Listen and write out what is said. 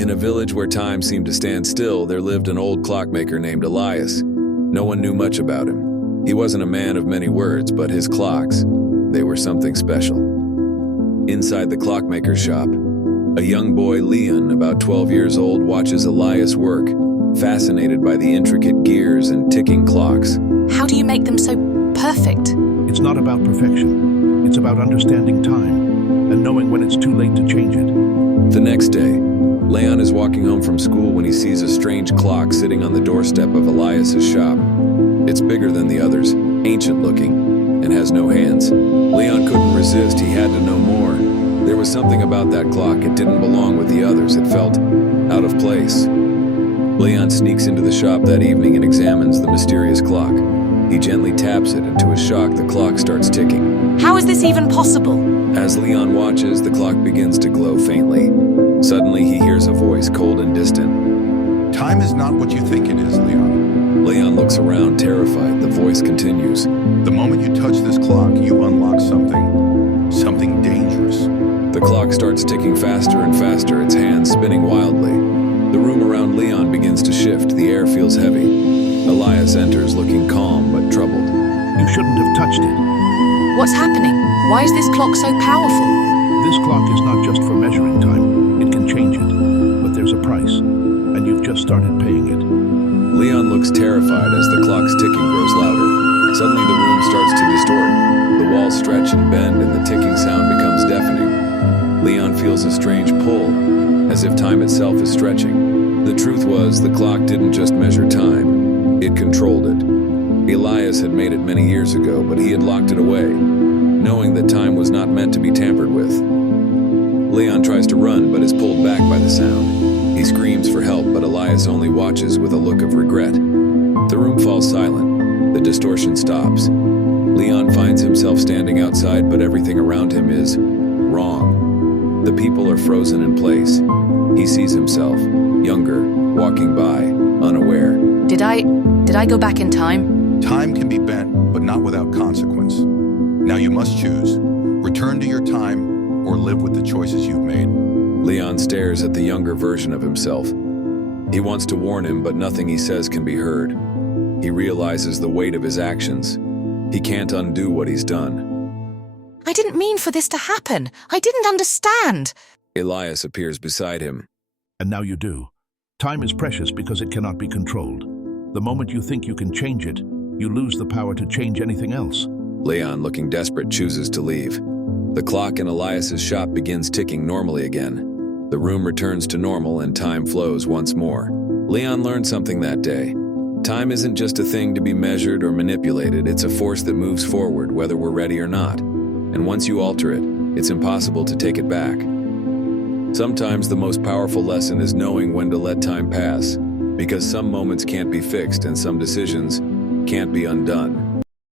In a village where time seemed to stand still, there lived an old clockmaker named Elias. No one knew much about him. He wasn't a man of many words, but his clocks, they were something special. Inside the clockmaker's shop, a young boy, Leon, about 12 years old, watches Elias work, fascinated by the intricate gears and ticking clocks. How do you make them so perfect? It's not about perfection. It's about understanding time and knowing when it's too late to change it. The next day, Leon is walking home from school when he sees a strange clock sitting on the doorstep of Elias's shop. It's bigger than the others, ancient-looking, and has no hands. Leon couldn't resist. He had to know more. There was something about that clock. It didn't belong with the others. It felt out of place. Leon sneaks into the shop that evening and examines the mysterious clock. He gently taps it, and to his shock, the clock starts ticking. How is this even possible? As Leon watches, the clock begins to glow faintly. Suddenly, he hears a voice, cold and distant. Time is not what you think it is, Leon. Leon looks around, terrified. The voice continues. The moment you touch this clock, you unlock something dangerous. The clock starts ticking faster and faster, its hands spinning wildly. The room around Leon begins to shift. The air feels heavy. Elias enters, looking calm but troubled. You shouldn't have touched it. What's happening? Why is this clock so powerful? This clock is not just for measuring time. It can change it. But there's a price, and you've just started paying it. Leon looks terrified as the clock's ticking grows louder. Suddenly the room starts to distort. The walls stretch and bend, and the ticking sound becomes deafening. Leon feels a strange pull, as if time itself is stretching. The truth was, the clock didn't just measure time, it controlled it. Elias had made it many years ago, but he had locked it away, knowing that time was not meant to be tampered with. Leon tries to run, but is pulled back by the sound. He screams for help, but Elias only watches with a look of regret. The room falls silent. The distortion stops. Leon finds himself standing outside, but everything around him is wrong. The people are frozen in place. He sees himself, younger, walking by, unaware. Did I go back in time? Time can be bent, but not without consequence. Now you must choose. Return to your time or live with the choices you've made. Leon stares at the younger version of himself. He wants to warn him, but nothing he says can be heard. He realizes the weight of his actions. He can't undo what he's done. I didn't mean for this to happen. I didn't understand. Elias appears beside him. And now you do. Time is precious because it cannot be controlled. The moment you think you can change it, you lose the power to change anything else. Leon, looking desperate, chooses to leave. The clock in Elias's shop begins ticking normally again. The room returns to normal and time flows once more. Leon learned something that day. Time isn't just a thing to be measured or manipulated. It's a force that moves forward, whether we're ready or not. And once you alter it, it's impossible to take it back. Sometimes the most powerful lesson is knowing when to let time pass, because some moments can't be fixed and some decisions can't be undone.